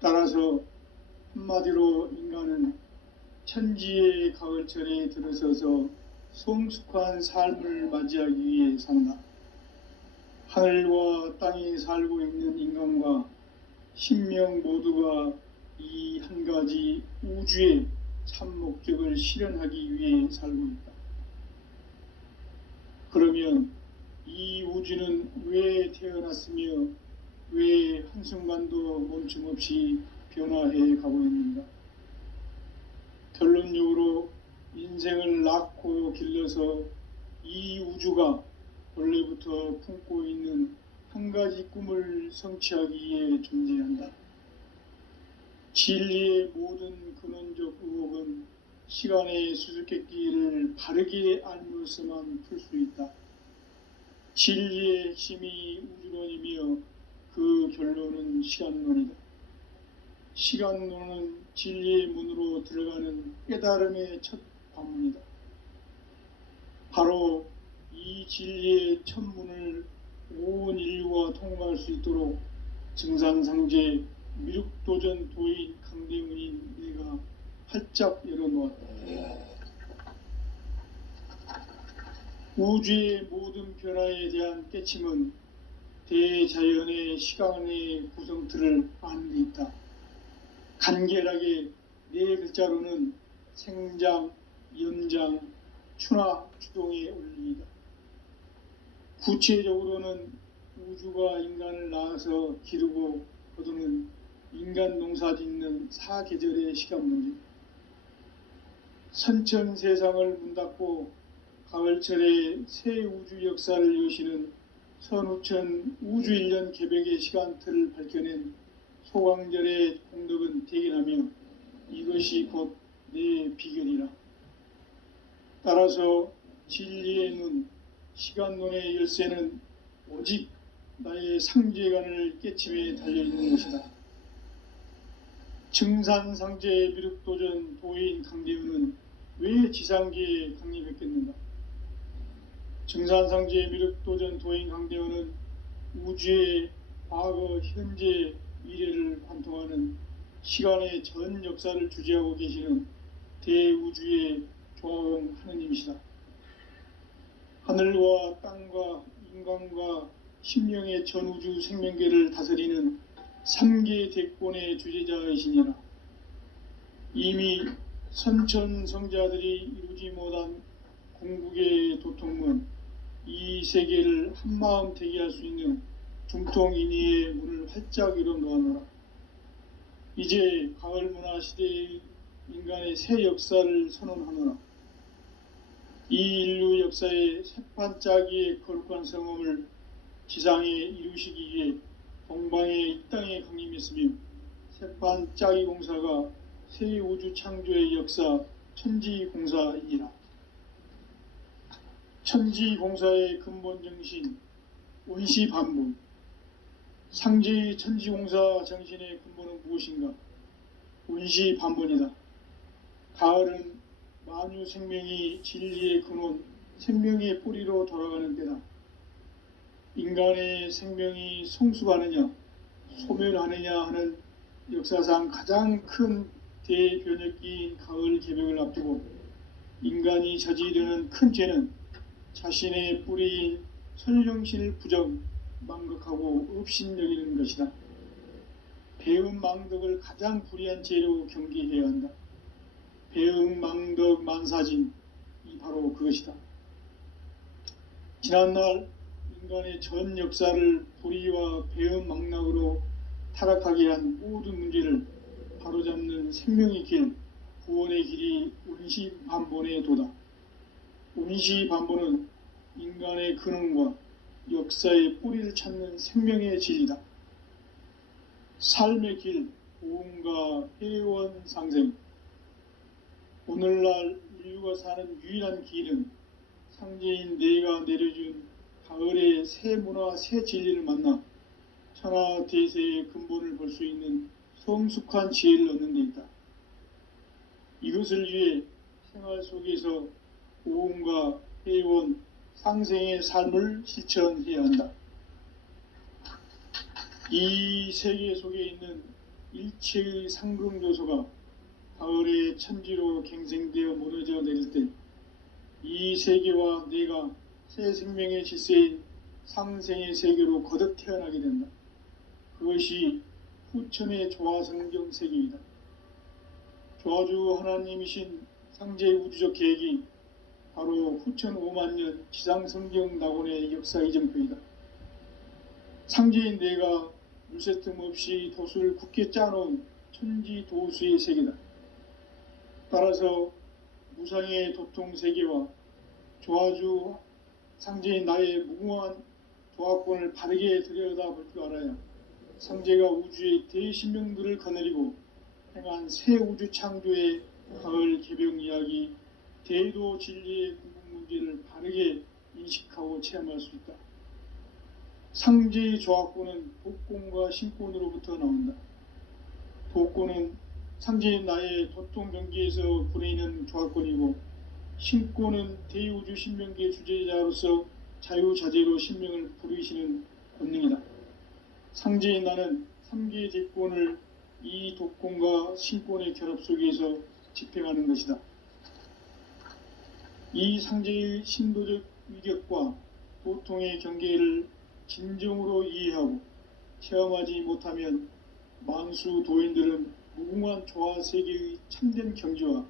따라서 한마디로 인간은 천지의 가을철에 들어서서 성숙한 삶을 맞이하기 위해 산다. 하늘과 땅에 살고 있는 인간과 신명 모두가 이 한 가지 우주의 참 목적을 실현하기 위해 살고 있다. 그러면 이 우주는 왜 태어났으며 왜 한순간도 멈춤없이 변화해 가고 있는가? 결론적으로 인생을 낳고 길러서 이 우주가 원래부터 품고 있는 한 가지 꿈을 성취하기 위해 존재한다. 진리의 모든 근원적 의혹은 시간의 수수께끼를 바르게 알면서만 풀 수 있다. 진리의 핵심이 우주론이며 그 결론은 시간론이다. 시간론은 진리의 문으로 들어가는 깨달음의 첫 관문이다. 바로 이 진리의 첫 문을 온 인류가 통과할 수 있도록 증산상제 미륵도전 도인 강대문인 내가 활짝 열어놓았다. 우주의 모든 변화에 대한 깨침은 대자연의 시간의 구성틀을 아는 데 있다. 간결하게 네 글자로는 생장, 연장, 추나 추동의 원리이다. 구체적으로는 우주가 인간을 낳아서 기르고 거두는 인간 농사 짓는 사계절의 시간 문제. 선천 세상을 문닫고 가을철에 새 우주 역사를 여시는 선우천 우주 1년 개벽의 시간틀을 밝혀낸 소광절의 공덕은 대견하며 이것이 곧 내 비결이라. 따라서 진리의 눈, 시간론의 열쇠는 오직 나의 상제관을 깨침에 달려있는 것이다. 증산상제 미륵도전 도인 강대훈은 왜 지상계에 강림했겠는가? 증산상제 미륵도전 도인 강대훈은 우주의 과거, 현재, 미래를 관통하는 시간의 전 역사를 주재하고 계시는 대우주의 조화원 하느님이시다. 하늘과 땅과 인간과 심령의 전우주 생명계를 다스리는 3계 대권의 주제자이시니라. 이미 선천성자들이 이루지 못한 궁극의 도통문, 이 세계를 한마음 되게 할 수 있는 중통인의의 문을 활짝 열어놓아노라. 이제 가을문화 시대의 인간의 새 역사를 선언하노라. 이 인류 역사의 새판짜기의 거룩한 성험을 지상에 이루시기 위해 동방의 이 땅에 강림했으며 새판짜기 공사가 새 우주 창조의 역사 천지공사이라. 천지공사의 근본 정신 원시반복. 상제의 천지공사 정신의 근본은 무엇인가? 원시반복이다. 가을은 만유 생명이 진리의 근원 생명의 뿌리로 돌아가는 때다. 인간의 생명이 성숙하느냐 소멸하느냐 하는 역사상 가장 큰 대변혁기인 가을 개벽을 앞두고 인간이 저지르는 큰 죄는 자신의 뿌리인 선령신을 부정, 망각하고 업신여기는 것이다. 배음 망덕을 가장 불의한 죄로 경계해야 한다. 배음 망덕 만사진이 바로 그것이다. 지난날 인간의 전 역사를 불의와 배음 망락으로 타락하게 한 모든 문제를 바로잡는 생명의 길, 구원의 길이 운시반본의 도다. 운시반본은 인간의 근원과 역사의 뿌리를 찾는 생명의 진리다. 삶의 길, 보험과 회원 상생. 오늘날 인류가 사는 유일한 길은 상제인 내가 내려준 가을의 새 문화, 새 진리를 만나 천하 대세의 근본을 볼 수 있는 성숙한 지혜를 얻는 데 있다. 이것을 위해 생활 속에서 보험과 회원, 상생의 삶을 실천해야 한다. 이 세계 속에 있는 일체의 상금 요소가 가을의 천지로 갱생되어 무너져 내릴 때 이 세계와 내가 새 생명의 질서인 상생의 세계로 거듭 태어나게 된다. 그것이 후천의 조화성경 세계이다. 조화주 하나님이신 상제의 우주적 계획이 바로 후천 5만년 지상성경 낙원의 역사 이정표이다. 상제인 내가 물새 틈 없이 도수를 굳게 짜놓은 천지 도수의 세계다. 따라서 무상의 도통 세계와 조화주 상제인 나의 무궁한 조화권을 바르게 들여다볼 줄 알아야 상제가 우주의 대신명들을 거느리고 행한 새 우주 창조의 가을 개벽 이야기, 대도 진리의 궁극 문제를 바르게 인식하고 체험할 수 있다. 상제의 조화권은 독권과 신권으로부터 나온다. 독권은 상제인 나의 도통 경계에서 부리는 조화권이고, 신권은 대우주 신명계 주제자로서 자유자재로 신명을 부르시는 권능이다. 상제인 나는 3개의 대권을 이 독권과 신권의 결합 속에서 집행하는 것이다. 이 상제의 신도적 위격과 도통의 경계를 진정으로 이해하고 체험하지 못하면 만수 도인들은 무궁한 조화 세계의 참된 경지와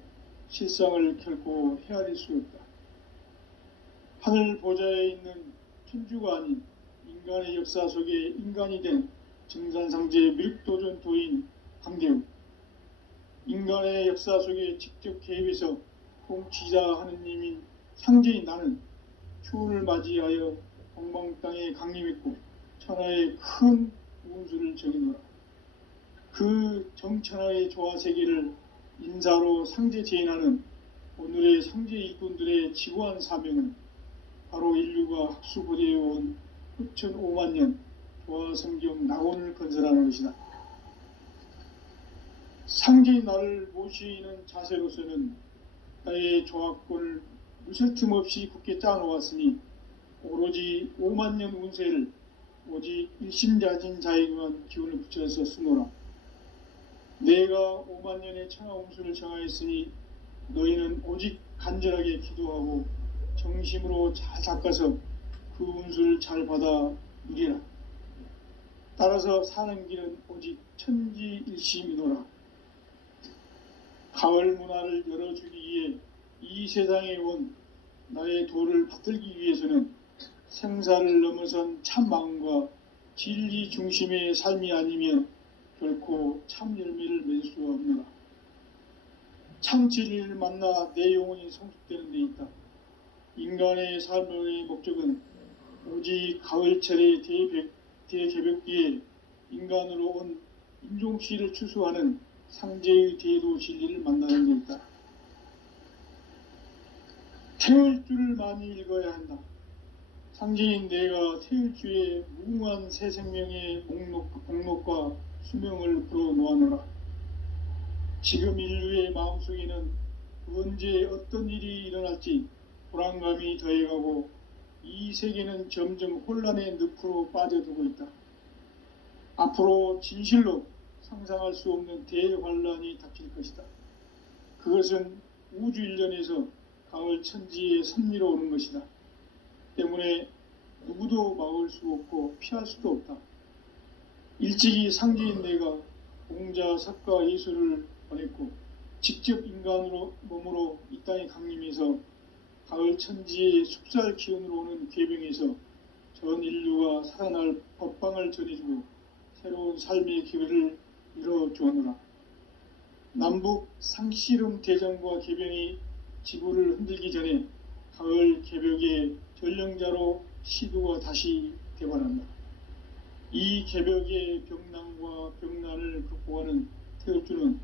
실상을 결코 헤아릴 수 없다. 하늘 보좌에 있는 천주가 아닌 인간의 역사 속에 인간이 된 증산상제의 밀도전 도인 강대우, 인간의 역사 속에 직접 개입해서 통치자 하느님인 상제인 나는 추운을 맞이하여 동방 땅에 강림했고 천하의 큰 운수를 정해놓으라. 그 정천하의 조화 세계를 인사로 상제 제인하는 오늘의 상제 일꾼들의 지구한 사명은 바로 인류가 학수고대해온 후천 5만년 조화성경 낙원을 건설하는 것이다. 상제인 나를 모시는 자세로서는 나의 조화권을 무슨 틈 없이 굳게 짜놓았으니 오로지 5만년 운세를 오직 일심자진 자에게만 기운을 붙여서 쓰노라. 내가 5만년의 천하 운수를 정하였으니 너희는 오직 간절하게 기도하고 정심으로 잘 닦아서 그 운수를 잘 받아 누리라. 따라서 사는 길은 오직 천지일심이노라. 가을 문화를 열어주기 위해 이 세상에 온 나의 도를 받들기 위해서는 생사를 넘어선 참 마음과 진리 중심의 삶이 아니면 결코 참 열매를 맺을 수가 없노라. 참 진리를 만나 내 영혼이 성숙되는 데 있다. 인간의 삶의 목적은 오직 가을철의 대개벽기에 인간으로 온 인종씨를 추수하는 상제의 대도 진리를 만나는 데 있다. 태울 줄을 많이 읽어야 한다. 상제인 내가 태울 주의 무궁한 새 생명의 목록과 수명을 풀어놓아노라. 지금 인류의 마음속에는 언제 어떤 일이 일어날지 불안감이 더해가고 이 세계는 점점 혼란의 늪으로 빠져들고 있다. 앞으로 진실로 상상할 수 없는 대환란이 닥칠 것이다. 그것은 우주 일련에서 가을 천지의 섭리로 오는 것이다. 때문에 누구도 막을 수 없고 피할 수도 없다. 일찍이 상제인 내가 공자, 석가, 예수를 보냈고 직접 인간으로 몸으로 이 땅에 강림해서 가을 천지의 숙살 기운으로 오는 궤병에서 전 인류가 살아날 법방을 전해주고 새로운 삶의 기회를 이뤄주었노라. 남북 상씨름 대전과 개병이 지구를 흔들기 전에 가을 개벽의 전령자로 시도가 다시 되관한다. 이 개벽의 병난과 병난을 극복하는 태울주는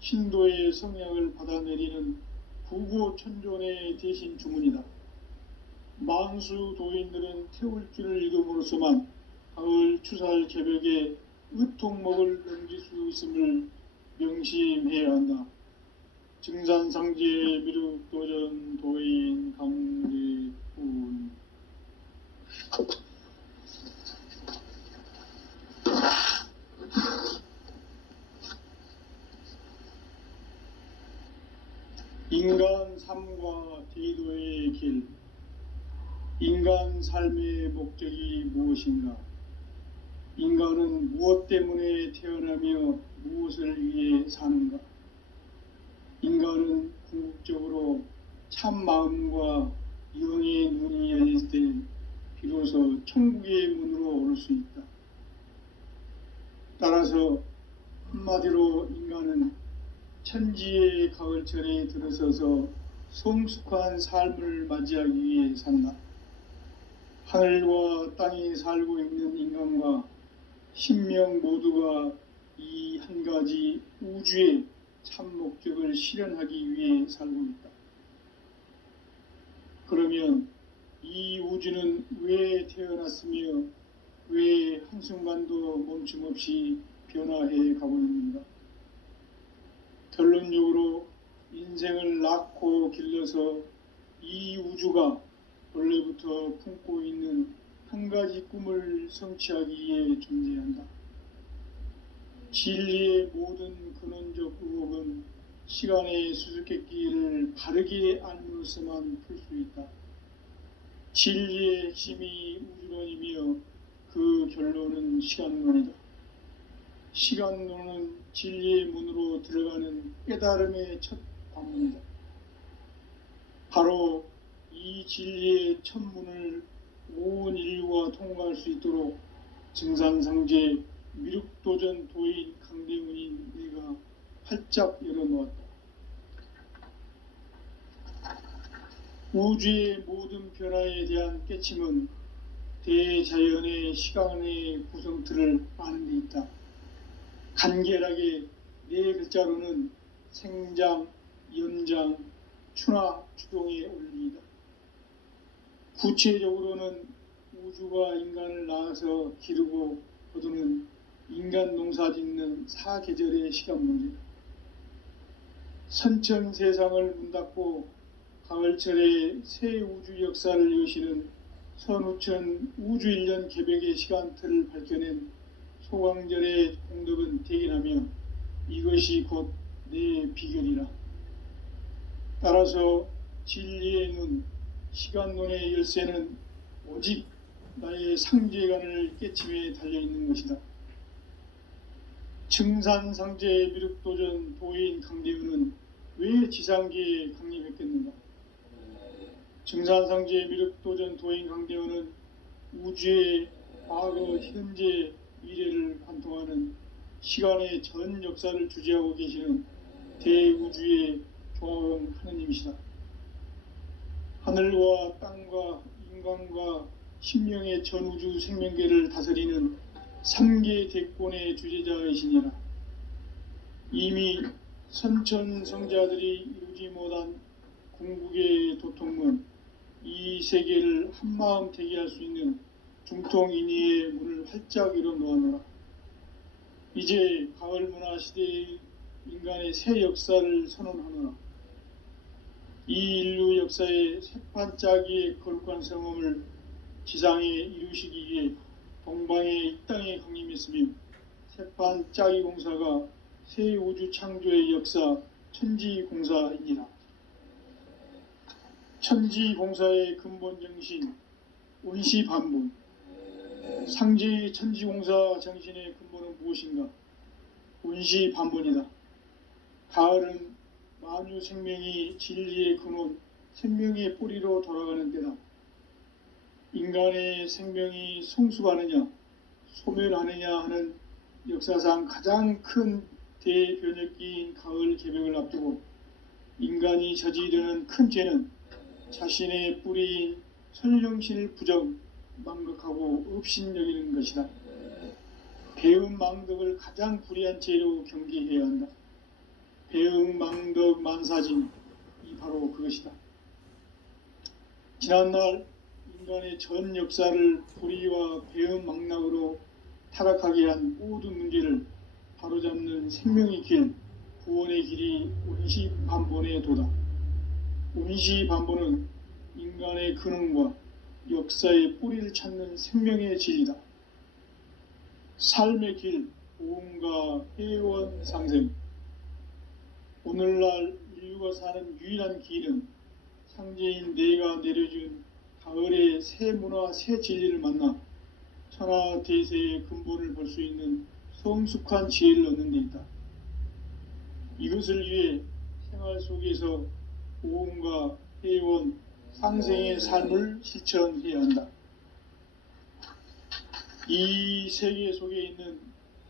신도의 성약을 받아내리는 구고천존의 대신 주문이다. 만수 도인들은 태울주를 읽음으로써만 가을 추살 개벽의 의통목을 넘길 수 있음을 명심해야 한다. 증산상제 미륵도전 도인 강대훈. 인간 삶과 대도의 길. 인간 삶의 목적이 무엇인가? 인간은 무엇 때문에 태어나며 무엇을 위해 사는가? 인간은 궁극적으로 참 마음과 영의 눈이 열릴 때 비로소 천국의 문으로 오를 수 있다. 따라서 한마디로 인간은 천지의 가을철에 들어서서 성숙한 삶을 맞이하기 위해 산다. 하늘과 땅에 살고 있는 인간과 신명 모두가 이 한 가지 우주의 참 목적을 실현하기 위해 살고 있다. 그러면 이 우주는 왜 태어났으며 왜 한순간도 멈춤 없이 변화해 가고 있는가? 결론적으로 인생을 낳고 길러서 이 우주가 원래부터 품고 있는 한 가지 꿈을 성취하기 위해 존재한다. 진리의 모든 근원적 의혹은 시간의 수수께끼를 바르게 알므로서만 풀 수 있다. 진리의 핵심이 우주론이며 그 결론은 시간론이다. 시간론은 진리의 문으로 들어가는 깨달음의 첫 관문이다. 바로 이 진리의 첫 문을 온 인류가 통과할 수 있도록 증산상제 미륵도전 도인 강대훈인 내가 활짝 열어놓았다. 우주의 모든 변화에 대한 깨침은 대자연의 시간의 구성틀을 아는 데 있다. 간결하게 네 글자로는 생장, 연장, 추나 추동의 원리이다. 구체적으로는 우주가 인간을 낳아서 기르고 거두는 인간 농사 짓는 사계절의 시간 문제다. 선천 세상을 문 닫고 가을철에 새 우주 역사를 여시는 선우천 우주일년 개벽의 시간틀을 밝혀낸 소강절의 공덕은 대견하며 이것이 곧 내 비결이라. 따라서 진리의 눈, 시간론의 열쇠는 오직 나의 상제관을 깨침에 달려있는 것이다. 증산상제 미륵도전 도인 강대훈은 왜 지상계에 강림했겠는가? 증산상제 미륵도전 도인 강대훈은 우주의 과거, 현재, 미래를 관통하는 시간의 전 역사를 주재하고 계시는 대우주의 조화원 하느님이시다. 하늘과 땅과 인간과 신명의 전우주 생명계를 다스리는 3계 대권의 주제자이시니라. 이미 선천성자들이 이루지 못한 궁극의 도통문, 이 세계를 한마음 되게 할 수 있는 중통인의의 문을 활짝 열어놓았노라. 이제 가을 문화 시대의 인간의 새 역사를 선언하노라. 이 인류 역사의 새판짜기의 거룩한 성험을 지상에 이루시기 위해 동방에 이 땅에 강림했으며 새판짜기 공사가 새 우주 창조의 역사 천지공사입니다. 천지공사의 근본 정신 온시반본. 상제의 천지공사 정신의 근본은 무엇인가? 온시반본이다. 가을은 만유 생명이 진리의 근원, 생명의 뿌리로 돌아가는 때다. 인간의 생명이 성숙하느냐, 소멸하느냐 하는 역사상 가장 큰 대변혁기인 가을 개벽을 앞두고 인간이 저지르는 큰 죄는 자신의 뿌리인 선령신을 부정, 망각하고 업신여기는 것이다. 배은망덕을 가장 불의한 죄로 경계해야 한다. 배은망덕 만사진이 바로 그것이다. 지난날 인간의 전 역사를 불의와 배은망락으로 타락하게 한 모든 문제를 바로잡는 생명의 길, 구원의 길이 온시반본의 도다. 온시반본은 인간의 근원과 역사의 뿌리를 찾는 생명의 진리다. 삶의 길, 보험과 회원 상생. 오늘날 인류가 사는 유일한 길은 상제인 내가 내려준 가을의 새 문화, 새 진리를 만나 천하대세의 근본을 볼 수 있는 성숙한 지혜를 얻는 데 있다. 이것을 위해 생활 속에서 보험과 회원, 상생의 삶을 실천해야 한다. 이 세계 속에 있는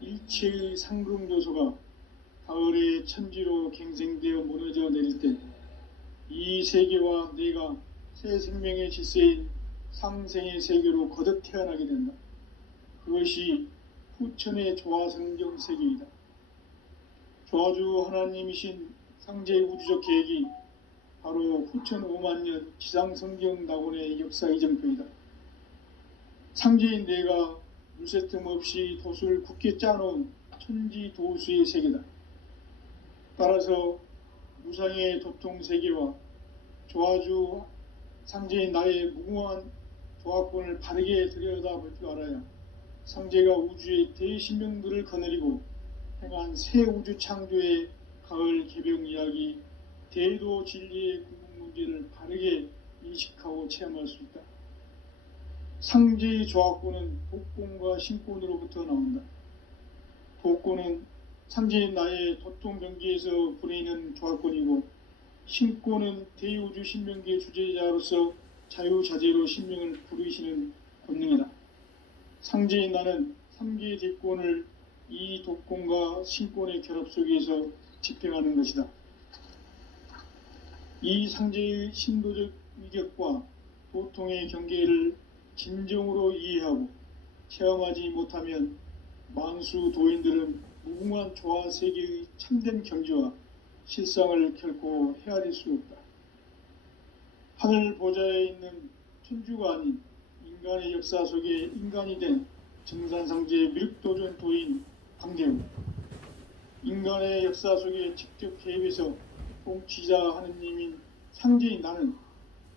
일체의 상금 요소가 가을의 천지로 갱생되어 무너져 내릴 때 이 세계와 내가 새 생명의 질서인 상생의 세계로 거듭 태어나게 된다. 그것이 후천의 조화성경 세계이다. 조화주 하나님이신 상제의 우주적 계획이 바로 후천 5만년 지상성경 낙원의 역사 이정표이다. 상제인 내가 물새 틈 없이 도수를 굳게 짜놓은 천지도수의 세계다. 따라서 무상의 도통세계와 조화주 상제인 나의 무궁한 조화권을 바르게 들여다볼 줄 알아야 상제가 우주의 대신명들을 거느리고 행한 새 우주 창조의 가을 개벽 이야기, 대도 진리의 궁극 문제를 바르게 인식하고 체험할 수 있다. 상제의 조화권은 복권과 신권으로부터 나온다. 복권은 상제인 나의 도통경계에서 부리는 조화권이고, 신권은 대우주 신명기의 주제자로서 자유자재로 신명을 부르시는 권능이다. 상제인 나는 3개의 대권을 이 독권과 신권의 결합 속에서 집행하는 것이다. 이 상제의 신도적 위격과 도통의 경계를 진정으로 이해하고 체험하지 못하면 만수 도인들은 무궁한 조화 세계의 참된 경지와 실상을 결코 헤아릴 수 없다. 하늘 보좌에 있는 천주가 아닌 인간의 역사 속에 인간이 된 정산상제의 밀도전 도인 광대우, 인간의 역사 속에 직접 개입해서 통치자 하느님인 상제인 나는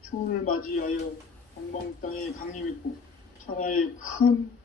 추운을 맞이하여 동방 땅에 강림했고 천하의 큰